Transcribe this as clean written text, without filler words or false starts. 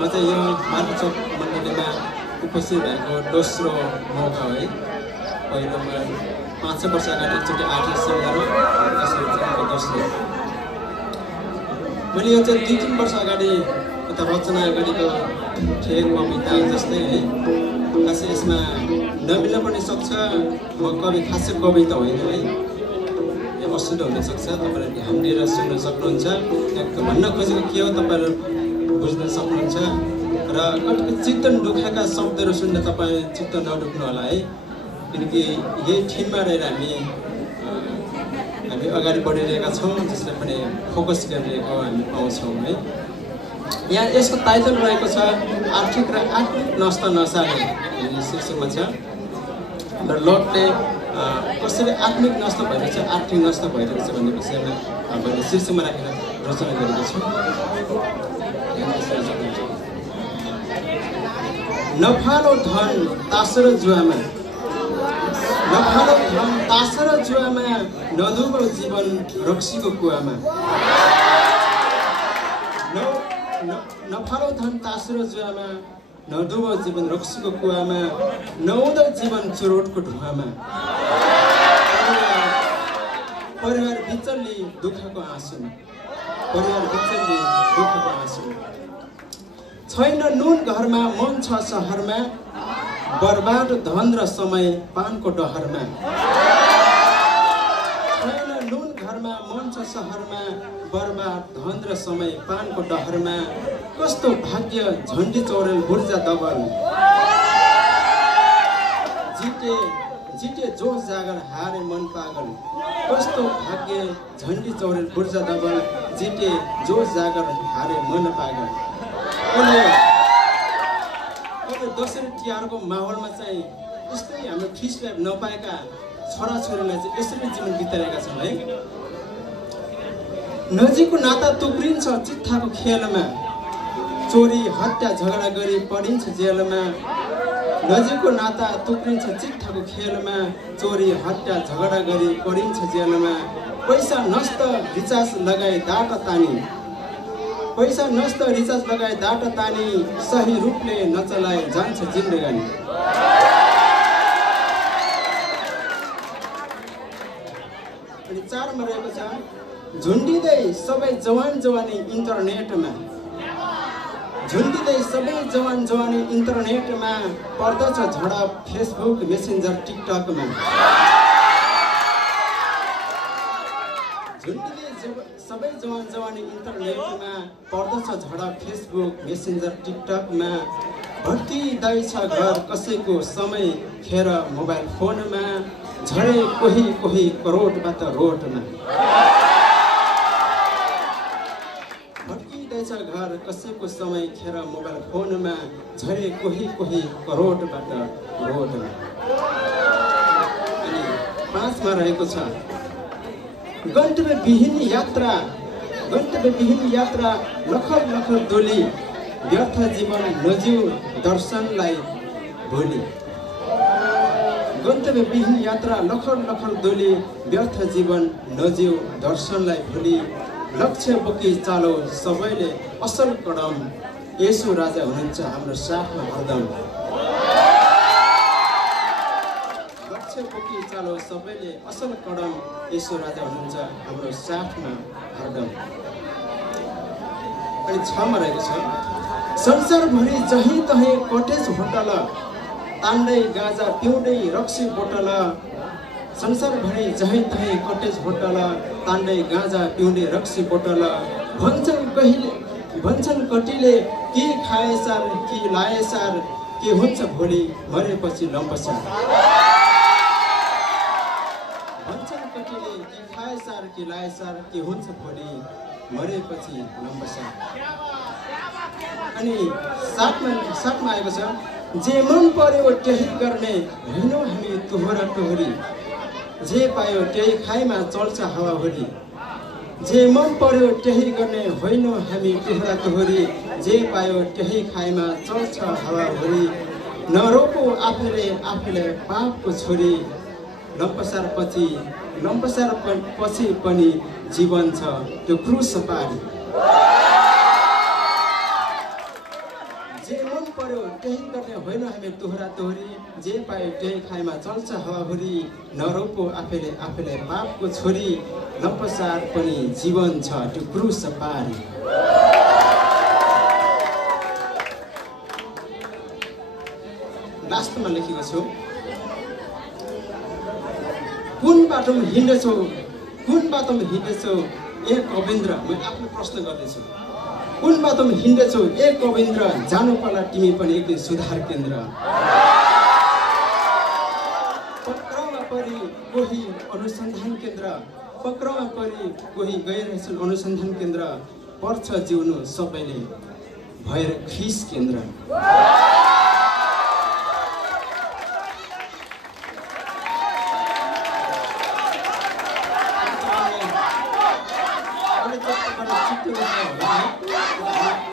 म चाहिँ यो मार्गचोक मण्डलीमा उपस्थित भएको दोस्रो मौका है। पहिलो म 5 वर्ष अगाडि एकचोटि आर्थिक समारोह त्यसपछि चाहिँ दोस्रो। मैले यो चाहिँ 2-3 वर्ष अगाडि एउटा रचना गरेको थिएँ कविता जस्तै है। खासै यसमा नमिल्न पनि सक्छ, म कवि खासै कवि त होइन है, यो असिलो हुनसक्छ, तपाईँले ध्यान दिएर सुन्न सक्नुहुन्छ। यहाँको भन्न खोजेको के हो तपाईँहरू बुझ्न सक्नुहुन्छ र कतिपय चित्त दुखाएका शब्दहरू सुन्न तपाईँ चित्त नदुख्नु होला है, किनकि यही ठिममा रहेर हामी अगाडि बढिरहेका छौँ, जसले पनि फोकस गरिरहेको हामी पाउँछौँ है। यहाँ यसको टाइटल रहेको छ आर्थिक र आत्मिक नष्ट नसार्ने भन्ने शीर्षकमा छ। र लर्डले कसरी आत्मिक नष्ट भइरहेको छ, आर्थिक नष्ट भइरहेको छ भन्ने विषयमा मैले शीर्षकमा राखेर रचना गरेको छु। नफालो धन तासेर जुवामा, नफालो धन तासेर जुवामा, नडुबो जीवन रक्सीको कुवामा। नफालो धन तासेर जुवामा, नडुबो जीवन रक्सीको कुवामा, नहुँदो जीवन चुरोटको धुवामा। परिवार बिचल्ली दुःखको आँसुमा, परिवार बिचल्ली दुःखको आँसुमा। छैन नुन घरमा मन छ सहरमा, बर्बाद धन र समय पानको डहरमा। छैन नुन घरमा मन छ सहरमा, बर्बाद धन र समय पानको डहरमा। कस्तो भाग्य झन्डी चौरेल बुर्जा दबल, जिते जोस जागर हारे मन पागल। कस्तो भाग्य झन्डी चौरेल बुर्जा दबल, जिते जोस जागर हारे मन पागल। अहिले दसैँ तिहारको माहौलमा चाहिँ यस्तै हाम्रो फिसब्याक नपाएका छोराछोरीलाई चाहिँ यसरी जीवन बिताएका छन् है। नजिकको नाता टुक्रिन्छ चिट्ठाको खेलमा, चोरी हत्या झगडा गरी परिन्छ जेलमा। नजिकको नाता टुक्रिन्छ चिट्ठाको खेलमा, चोरी हत्या झगडा गरी परिन्छ जेलमा। पैसा नष्ट रिचार्ज लगाए डाटा तानी, पैसा नष्ट रिचार्ज लगाए डाटा तानी, सही रूपले नचलाए जान्छ जिन्दगानी। अनि 4 मा रहेको छ झुन्डिँदै सबै जवान जवानी इन्टरनेटमा, झुन्डिँदै सबै जवान जवानी इन्टरनेटमा, पर्दछ झडप फेसबुक मेसेन्जर टिकटकमा। झुन्डिँदै सबै जवान जवानी इन्टरनेटमा, पर्दछ झडप फेसबुक मेसेन्जर टिकटकमा। भट्किँदैछ घर कसैको समय खेर मोबाइल फोनमा, झरे कोही कोही करोडबाट रोडमा। भट्किँदैछ घर कसैको समय खेर मोबाइल फोनमा, झरे कोही कोही करोडबाट रोडमा। अनि 5 मा रहेको छ गन्तव्यविहीन यात्रा, गन्तव्यविहीन यात्रा, लखर लखर डोली, व्यर्थ जीवन नजिउ दर्शनलाई भोलि। गन्तव्यविहीन यात्रा, लखर लखर डोली, व्यर्थ जीवन नजिउ दर्शनलाई भोलि। लक्ष्य बोकी चालो सबैले असल कदम, येशू राजा हुनुहुन्छ हाम्रो साथमा हरदम। लक्ष्य बोकी चालो सबैले असल कदम, येशू राजा हुनुहुन्छ हाम्रो साथमा हरदम। अनि 6 मा रहेको छ संसारभरि जहीँ तहीँ कटेज होटल, तान्दै गाजा पिउँदै रक्सी बोतल। संसारभरि जहीँ तहीँ कटेज होटल, तान्दै गाजा पिउँदै रक्सी बोतल। भन्छन् कतिले के खाए सार कि लाए सार, के हुन्छ भोलि मरेपछि लम्पसार। भन्छन् कतिले के खाए सार कि लाए सार, के हुन्छ भोलि मरेपछि लम्पसार। अनि 7 मा आएको छ जे मन पर्यो त्यही गर्ने होइनौ हामी टोहरा टोहरी, जे पायो त्यही खाइमा चल्छ हावाहुरी। जे मन पर्यो त्यही गर्ने होइनौ हामी टोहरा टोहरी, जे पायो त्यही खाइमा चल्छ हावाहुरी। नरोको आफूले पापको छोरी, लम्पसार पछि पनि जीवन छ त्यो क्रुस पारी। पर्यो त्यही गर्ने होइन हामी तोहरा तोहरी जे पायो त्यही खाएमा चल्छ हावाहुरी नरोपो आफैले आफैलाई पापको छोरी नपसार पनि जीवन छ त्यो क्रुस पारी लास्टमा लेखेको छु कुन बाटोमा हिँड्दैछौ ए कविन्द्र मैले आफ्नो प्रश्न गर्दैछु कुन बाटोमा हिँड्दैछौ ए कविन्द्र जानु पर्ला तिमी पनि एक दिन सुधार केन्द्र पक्राउमा परि कोही अनुसन्धान केन्द्र पक्राउमा परि कोही गइरहेछन् अनुसन्धान केन्द्र पर्छ जिउनु सबैले भएर ख्रिस केन्द्र